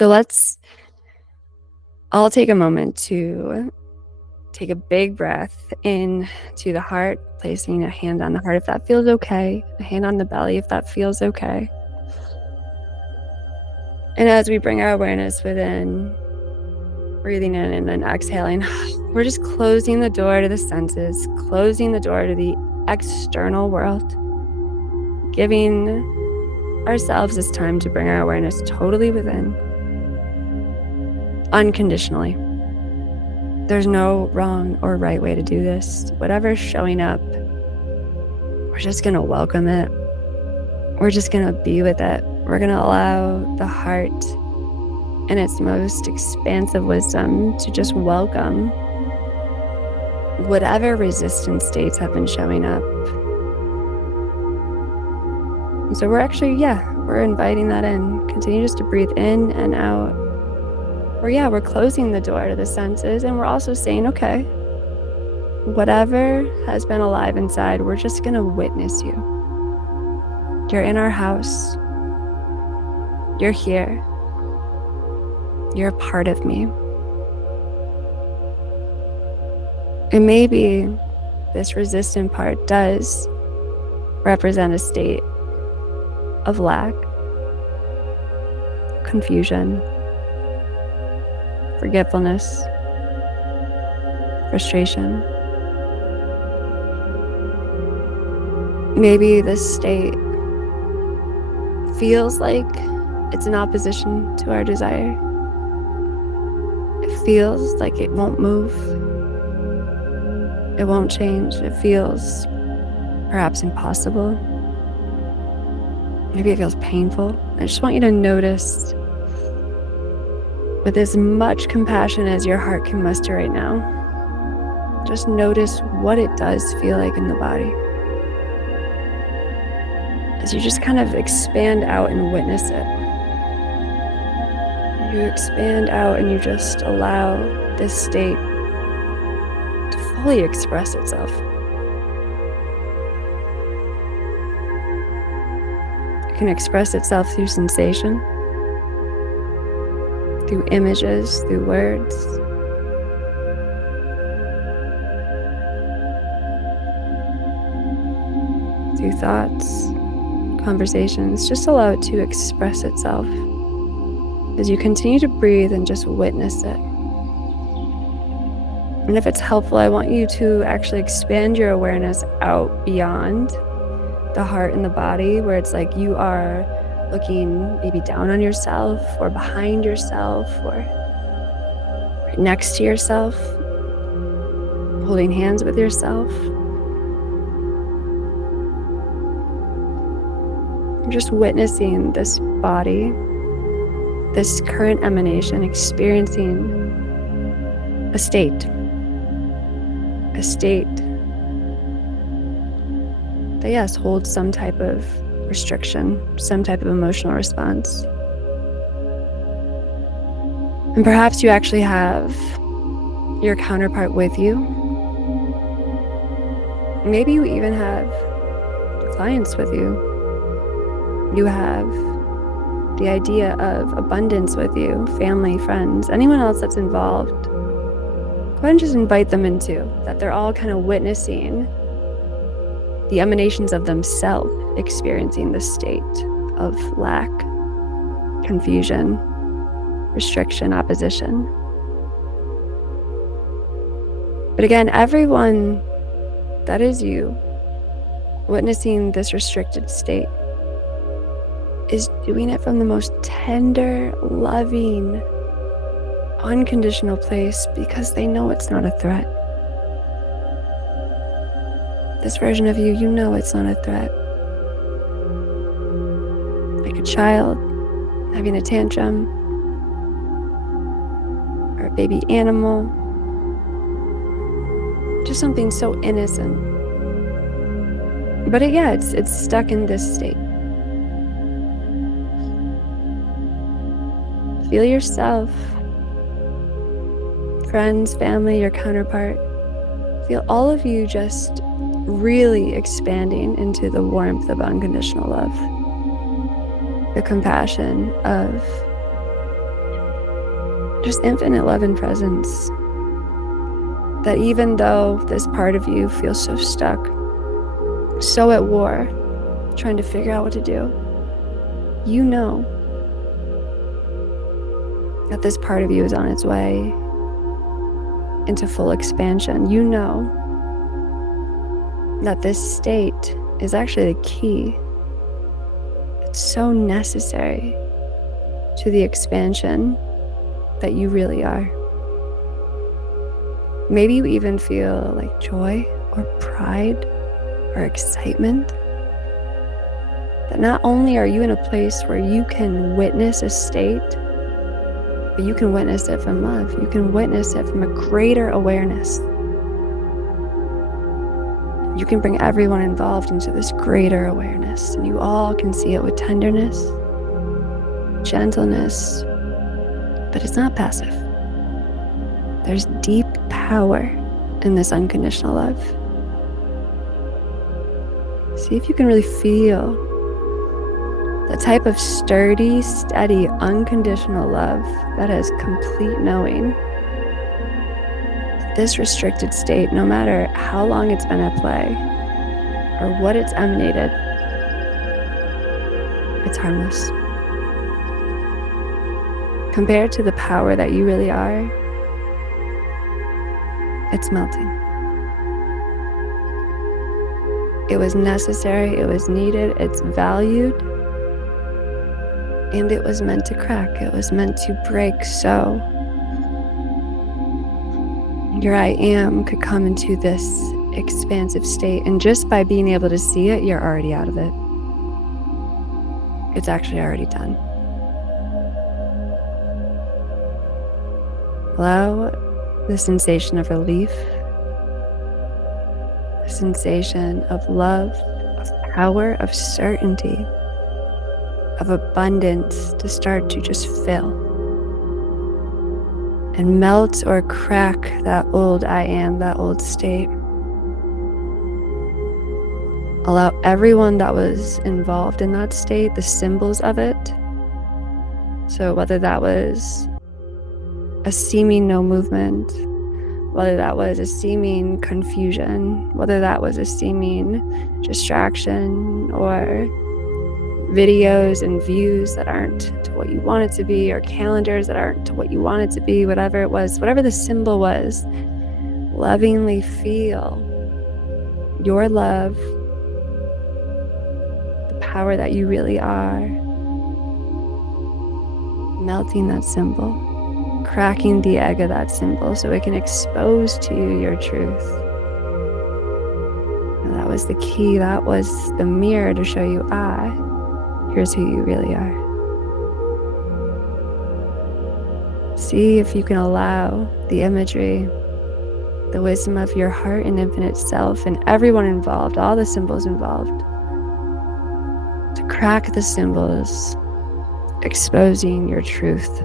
So let's all take a moment to take a big breath in to the heart, placing a hand on the heart if that feels okay, a hand on the belly if that feels okay. And as we bring our awareness within, breathing in and then exhaling, we're just closing the door to the senses, closing the door to the external world, giving ourselves this time to bring our awareness totally within, unconditionally. There's no wrong or right way to do this. Whatever's showing up, we're just going to welcome it. We're just going to be with it. We're going to allow the heart in its most expansive wisdom to just welcome whatever resistance states have been showing up. And so we're actually, we're inviting that in. Continue just to breathe in and out. We're closing the door to the senses, and we're also saying, okay, whatever has been alive inside, we're just going to witness you. You're in our house. You're here. You're a part of me. And maybe this resistant part does represent a state of lack, confusion, forgetfulness, frustration. Maybe this state feels like it's in opposition to our desire. It feels like it won't move. It won't change. It feels perhaps impossible. Maybe it feels painful. I just want you to notice, with as much compassion as your heart can muster right now, just notice what it does feel like in the body. As you just kind of expand out and witness it. You expand out and you just allow this state to fully express itself. It can express itself through sensation, through images, through words. Through thoughts, conversations. Just allow it to express itself as you continue to breathe and just witness it. And if it's helpful, I want you to actually expand your awareness out beyond the heart and the body, where it's like you are looking maybe down on yourself or behind yourself or right next to yourself, holding hands with yourself. You're just witnessing this body, this current emanation, experiencing a state that, yes, holds some type of restriction, some type of emotional response. And perhaps you actually have your counterpart with you. Maybe you even have clients with you. You have the idea of abundance with you, family, friends, anyone else that's involved. Go ahead and just invite them into that. They're all kind of witnessing the emanations of themselves, experiencing the state of lack, confusion, restriction, opposition. But again, everyone that is you witnessing this restricted state is doing it from the most tender, loving, unconditional place because they know it's not a threat. This version of you, you know it's not a threat. Like a child having a tantrum, or a baby animal, just something so innocent. But it's stuck in this state. Feel yourself, friends, family, your counterpart. Feel all of you just really expanding into the warmth of unconditional love, the compassion of just infinite love and presence. That even though this part of you feels so stuck, so at war, trying to figure out what to do, you know that this part of you is on its way into full expansion. You know that this state is actually the key. It's so necessary to the expansion that you really are. Maybe you even feel like joy or pride or excitement. That not only are you in a place where you can witness a state, but you can witness it from love. You can witness it from a greater awareness. You can bring everyone involved into this greater awareness, and you all can see it with tenderness, gentleness, but it's not passive. There's deep power in this unconditional love. See if you can really feel the type of sturdy, steady, unconditional love that has complete knowing. This restricted state, no matter how long it's been at play or what it's emanated, it's harmless. Compared to the power that you really are, it's melting. It was necessary, it was needed, it's valued, and it was meant to crack. It was meant to break, so your I am could come into this expansive state, and just by being able to see it, you're already out of it. It's actually already done. Allow the sensation of relief, the sensation of love, of power, of certainty, of abundance to start to just fill and melt or crack that old I am, that old state. Allow everyone that was involved in that state, the symbols of it. So whether that was a seeming no movement, whether that was a seeming confusion, whether that was a seeming distraction or videos and views that aren't to what you want it to be, or calendars that aren't to what you want it to be, whatever it was, whatever the symbol was, lovingly feel your love, the power that you really are, melting that symbol, cracking the egg of that symbol so it can expose to you your truth. And that was the key, that was the mirror to show you, here's who you really are. See if you can allow the imagery, the wisdom of your heart and infinite self and everyone involved, all the symbols involved, to crack the symbols, exposing your truth.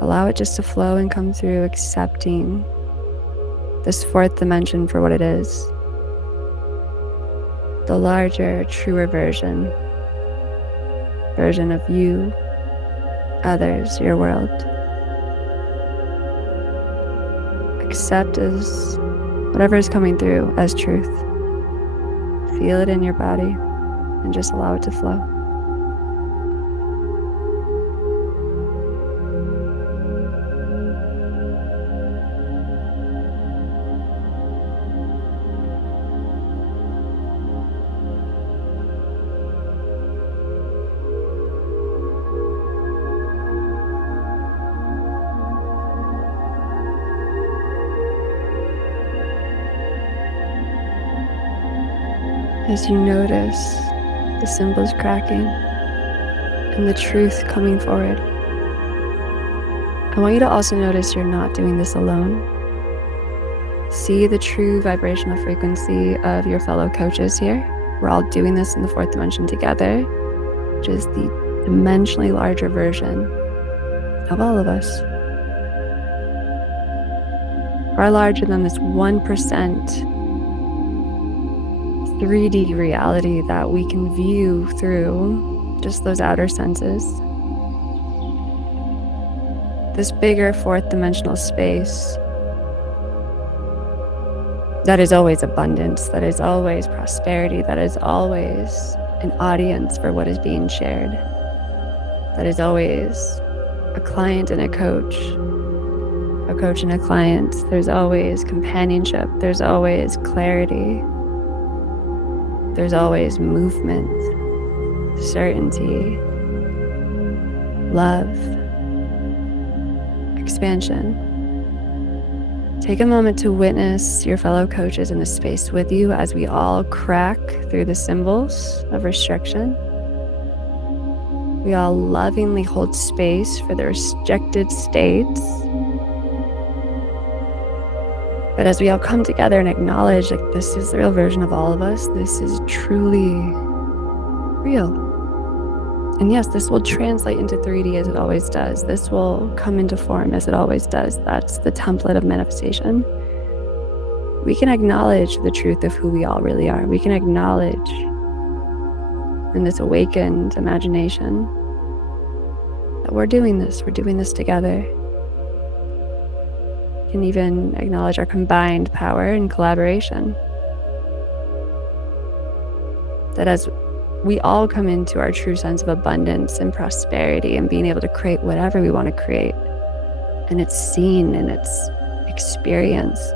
Allow it just to flow and come through, accepting this fourth dimension for what it is. The larger, truer version of you, others, your world. Accept as whatever is coming through as truth. Feel it in your body and just allow it to flow. As you notice the symbols cracking and the truth coming forward, I want you to also notice you're not doing this alone. See the true vibrational frequency of your fellow coaches here. We're all doing this in the fourth dimension together, which is the dimensionally larger version of all of us. Far larger than this 1% 3D reality that we can view through just those outer senses. this bigger fourth dimensional space that is always abundance, that is always prosperity, that is always an audience for what is being shared, that is always a client and a coach and a client. There's always companionship, there's always clarity, there's always movement, certainty, love, expansion. Take a moment to witness your fellow coaches in the space with you as we all crack through the symbols of restriction. We all lovingly hold space for the restricted states. But as we all come together and acknowledge, like, this is the real version of all of us, this is truly real. And yes, this will translate into 3D as it always does. This will come into form as it always does. That's the template of manifestation. We can acknowledge the truth of who we all really are. We can acknowledge in this awakened imagination that we're doing this together. We can even acknowledge our combined power and collaboration. That as we all come into our true sense of abundance and prosperity and being able to create whatever we want to create, and it's seen and it's experienced,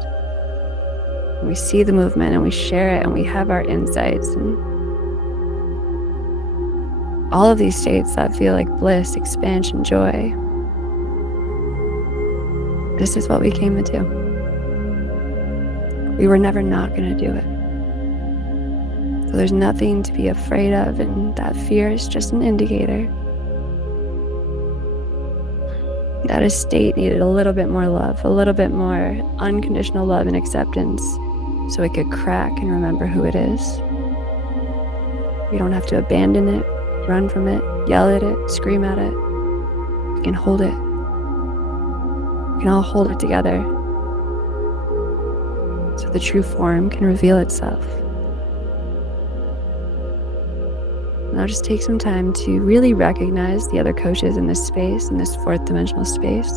and we see the movement and we share it and we have our insights and all of these states that feel like bliss, expansion, joy. This is what we came to do. We were never not going to do it. So there's nothing to be afraid of, and that fear is just an indicator that a state needed a little bit more love, a little bit more unconditional love and acceptance so it could crack and remember who it is. We don't have to abandon it, run from it, yell at it, scream at it. We can hold it. We can all hold it together so the true form can reveal itself. Now just take some time to really recognize the other coaches in this space, in this fourth dimensional space.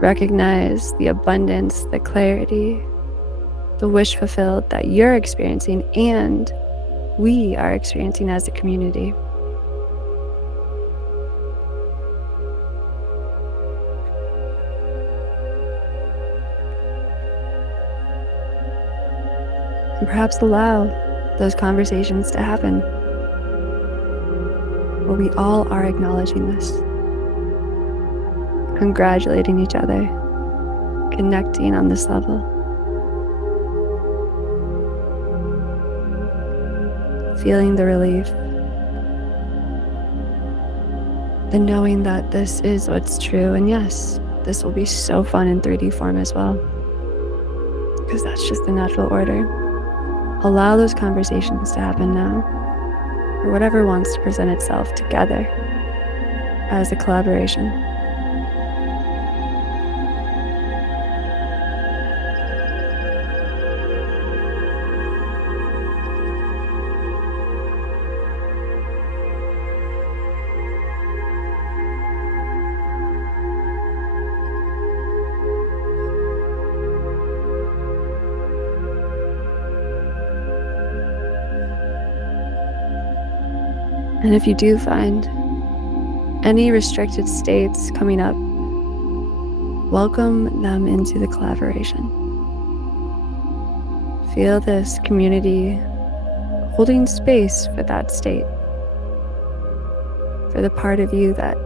Recognize the abundance, the clarity, the wish fulfilled that you're experiencing and we are experiencing as a community. And perhaps allow those conversations to happen where we all are acknowledging this, congratulating each other, connecting on this level, feeling the relief, the knowing that this is what's true. And yes, this will be so fun in 3D form as well, because that's just the natural order. Allow those conversations to happen now, or whatever wants to present itself together as a collaboration. And if you do find any restricted states coming up, welcome them into the collaboration. Feel this community holding space for that state, for the part of you that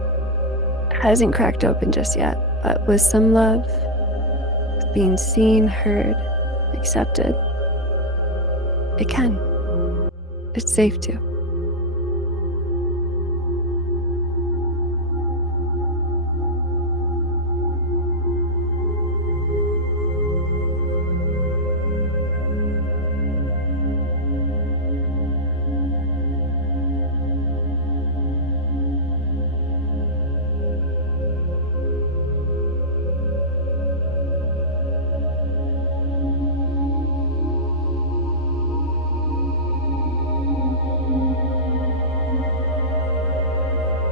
hasn't cracked open just yet, but with some love, with being seen, heard, accepted. It can. It's safe to.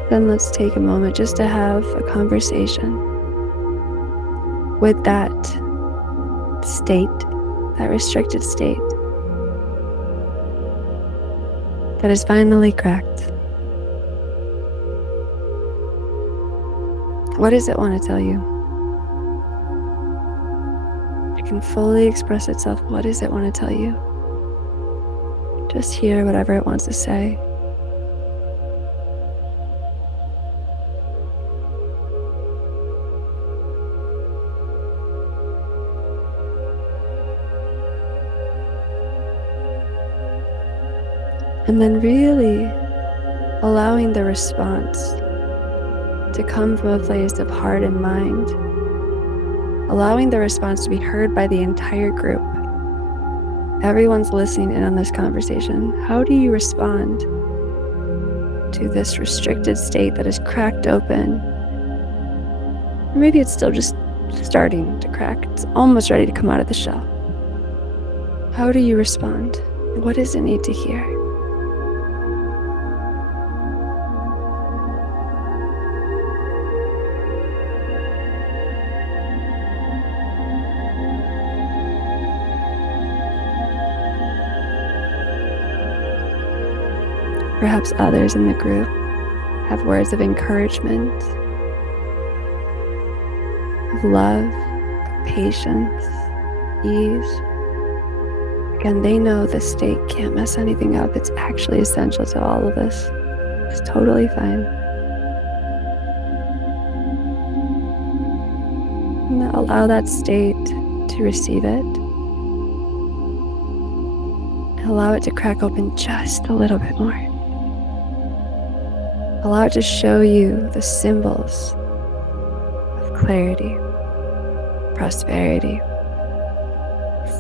then let's take a moment just to have a conversation with that state, that restricted state that is finally cracked. What does it want to tell you? It can fully express itself. What does it want to tell you? Just hear whatever it wants to say. And then really allowing the response to come from a place of heart and mind. Allowing the response to be heard by the entire group. Everyone's listening in on this conversation. How do you respond to this restricted state that is cracked open? Or maybe it's still just starting to crack. It's almost ready to come out of the shell. How do you respond? What does it need to hear? Perhaps others in the group have words of encouragement, of love, of patience, ease. Again, they know the state can't mess anything up. It's actually essential to all of this. It's totally fine. And allow that state to receive it. Allow it to crack open just a little bit more. Allow it to show you the symbols of clarity, prosperity,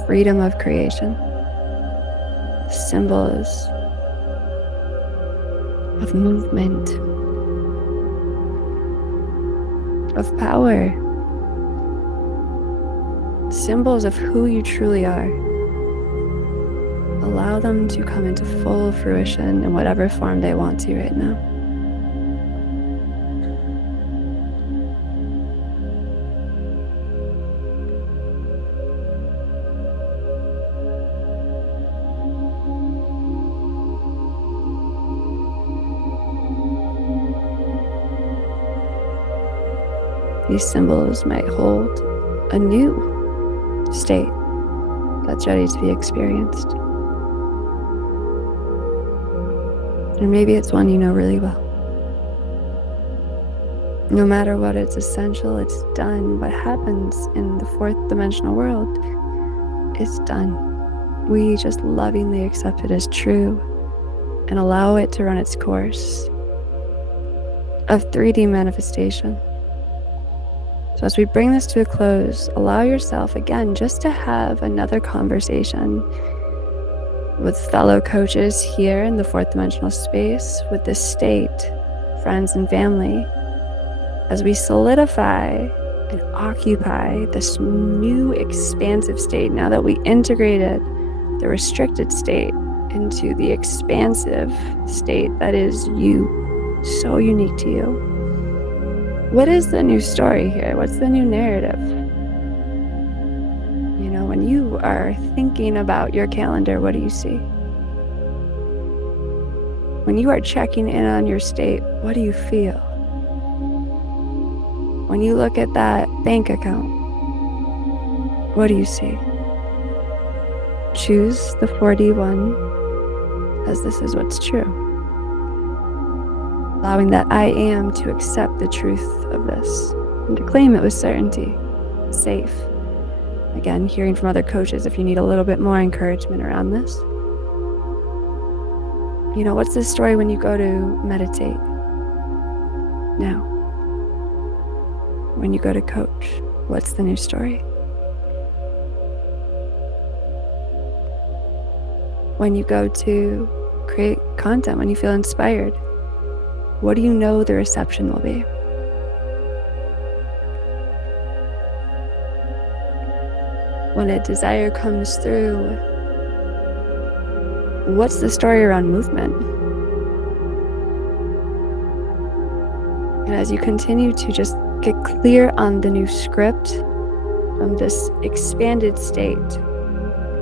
freedom of creation, symbols of movement, of power, symbols of who you truly are. Allow them to come into full fruition in whatever form they want to right now. These symbols might hold a new state that's ready to be experienced. Or maybe it's one you know really well. No matter what, it's essential, it's done. What happens in the fourth dimensional world, it's done. We just lovingly accept it as true and allow it to run its course of 3D manifestation. So as we bring this to a close, allow yourself again just to have another conversation with fellow coaches here in the fourth dimensional space, with this state, friends and family, as we solidify and occupy this new expansive state now that we integrated the restricted state into the expansive state that is you, so unique to you. What is the new story here? What's the new narrative? You know, when you are thinking about your calendar, what do you see? When you are checking in on your state, what do you feel? When you look at that bank account, what do you see? Choose the 4D1 as this is what's true. Allowing that I am to accept the truth of this and to claim it with certainty, safe. Again, hearing from other coaches if you need a little bit more encouragement around this. You know, what's the story when you go to meditate? Now, when you go to coach, what's the new story? When you go to create content, when you feel inspired, what do you know the reception will be? When a desire comes through, what's the story around movement? And as you continue to just get clear on the new script from this expanded state,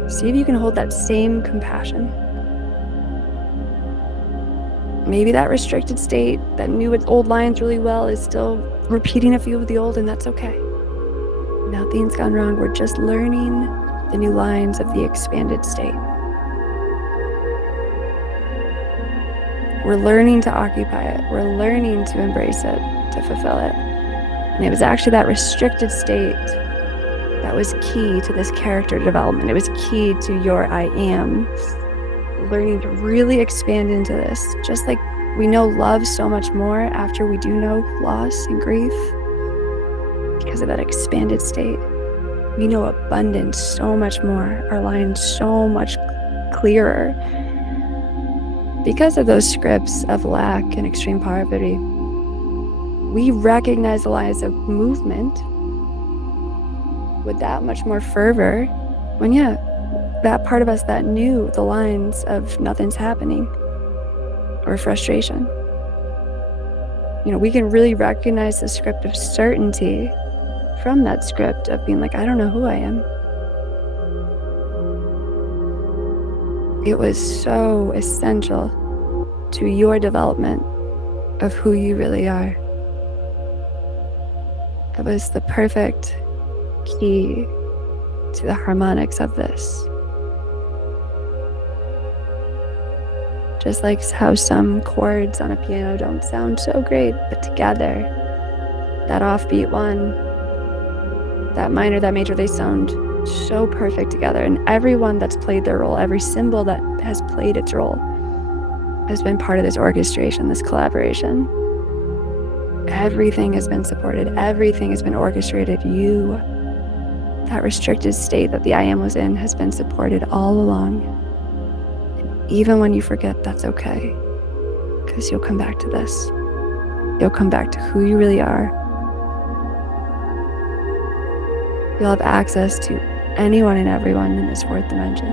see if you can hold that same compassion. Maybe that restricted state that knew its old lines really well is still repeating a few of the old, and that's okay. Nothing's gone wrong. We're just learning the new lines of the expanded state. We're learning to occupy it. We're learning to embrace it, to fulfill it. And it was actually that restricted state that was key to this character development. It was key to your I am. Learning to really expand into this. Just like we know love so much more after we do know loss and grief, because of that expanded state. We know abundance so much more, our lines so much clearer, because of those scripts of lack and extreme poverty. We recognize the lines of movement with that much more fervor when, that part of us that knew the lines of nothing's happening or frustration. We can really recognize the script of certainty from that script of being like, I don't know who I am. It was so essential to your development of who you really are. It was the perfect key to the harmonics of this. Just like how some chords on a piano don't sound so great, but together, that offbeat one, that minor, that major, they sound so perfect together. And everyone that's played their role, every symbol that has played its role, has been part of this orchestration, this collaboration. Everything has been supported. Everything has been orchestrated. You, that restricted state that the I am was in, has been supported all along. And even when you forget, that's okay, because you'll come back to this. You'll come back to who you really are. You'll have access to anyone and everyone in this fourth dimension.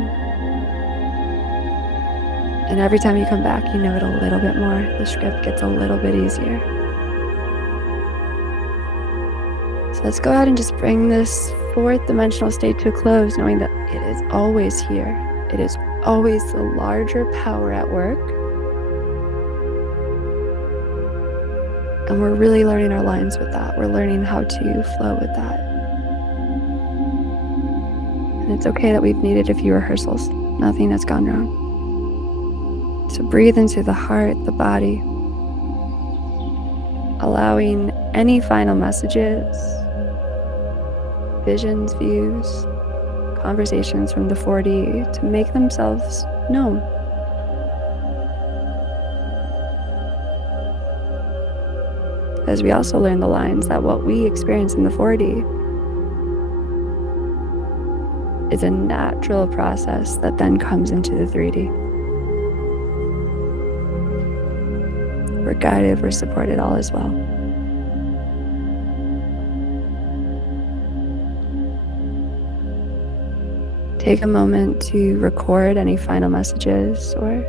And every time you come back, you know it a little bit more. The script gets a little bit easier. So let's go ahead and just bring this fourth dimensional state to a close, knowing that it is always here. It is always the larger power at work. And we're really learning our lines with that. We're learning how to flow with that. And it's okay that we've needed a few rehearsals. Nothing has gone wrong. So breathe into the heart, the body, allowing any final messages, visions, views, conversations from the 4D to make themselves known. As we also learn the lines that what we experience in the 4D is a natural process that then comes into the 3D. We're guided, we're supported, all is well. Take a moment to record any final messages or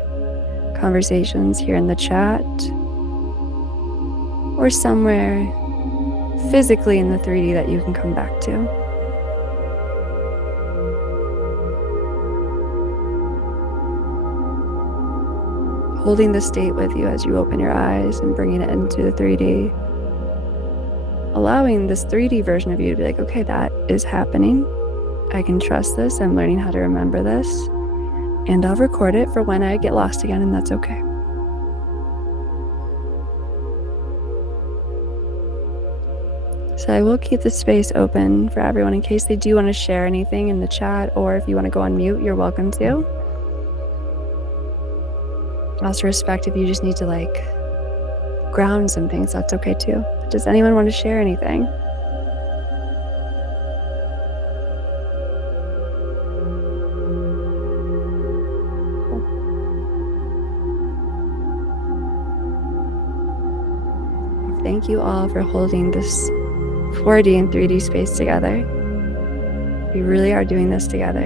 conversations here in the chat or somewhere physically in the 3D that you can come back to. Holding the state with you as you open your eyes and bringing it into the 3D. Allowing this 3D version of you to be like, okay, that is happening. I can trust this. I'm learning how to remember this. And I'll record it for when I get lost again, and that's okay. So I will keep the space open for everyone in case they do want to share anything in the chat, or if you want to go on mute, you're welcome to. Also respect if you just need to ground some things, that's okay too. Does anyone want to share anything? Thank you all for holding this 4D and 3D space together. We really are doing this together.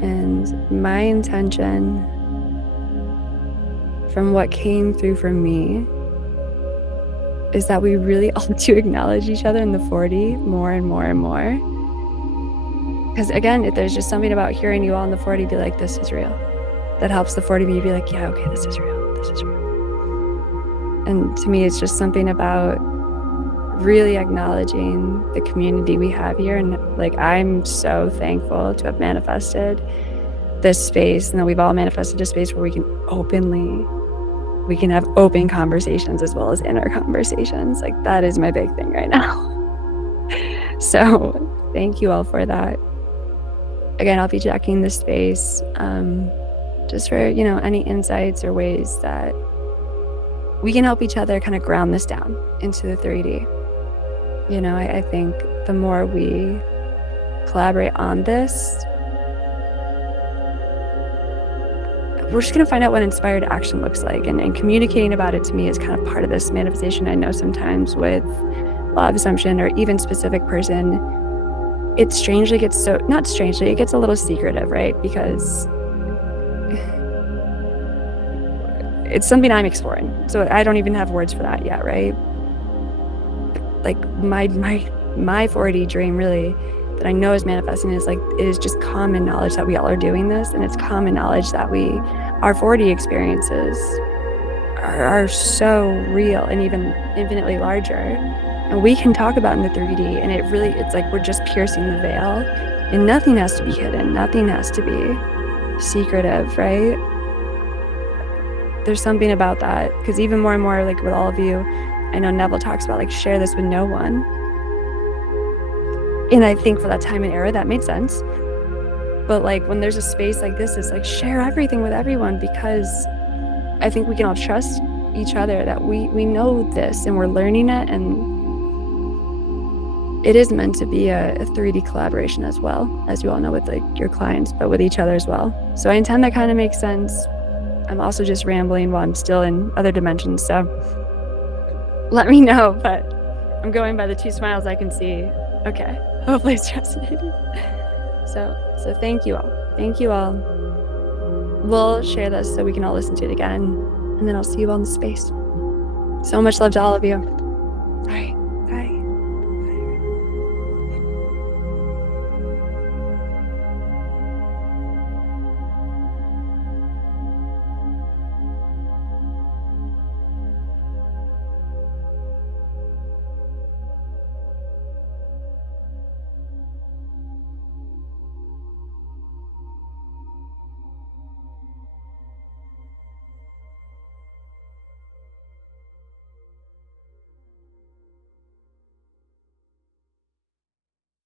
And my intention from what came through for me is that we really all do acknowledge each other in the 40 more and more and more. Because again, there's just something about hearing you all in the 40 be like, this is real. That helps the 40B be like, yeah, okay, this is real. This is real. And to me, it's just something about really acknowledging the community we have here. And like, I'm so thankful to have manifested this space, and that we've all manifested a space where we can have open conversations as well as inner conversations. Like, that is my big thing right now. So thank you all for that. Again, I'll be checking the space just for, any insights or ways that we can help each other kind of ground this down into the 3D. I think the more we collaborate on this, we're just going to find out what inspired action looks like. And communicating about it to me is kind of part of this manifestation. I know sometimes with law of assumption or even specific person, it strangely gets not strangely, it gets a little secretive, right? Because it's something I'm exploring. So I don't even have words for that yet, right? Like my 4D dream really that I know is manifesting is like, it is just common knowledge that we all are doing this. And it's common knowledge that our 4D experiences are so real and even infinitely larger. And we can talk about in the 3D, and it's like we're just piercing the veil, and nothing has to be hidden, nothing has to be secretive, right? There's something about that, because even more and more, like with all of you, I know Neville talks about like share this with no one. And I think for that time and era, that made sense. But like when there's a space like this, it's like share everything with everyone, because I think we can all trust each other that we know this and we're learning it, and it is meant to be a 3D collaboration as well, as you all know, with like your clients, but with each other as well. So I intend that kind of makes sense. I'm also just rambling while I'm still in other dimensions, so let me know, but I'm going by the 2 smiles I can see. Okay, hopefully it's resonating. So thank you all. Thank you all. We'll share this so we can all listen to it again, and then I'll see you all in the space. So much love to all of you. All right.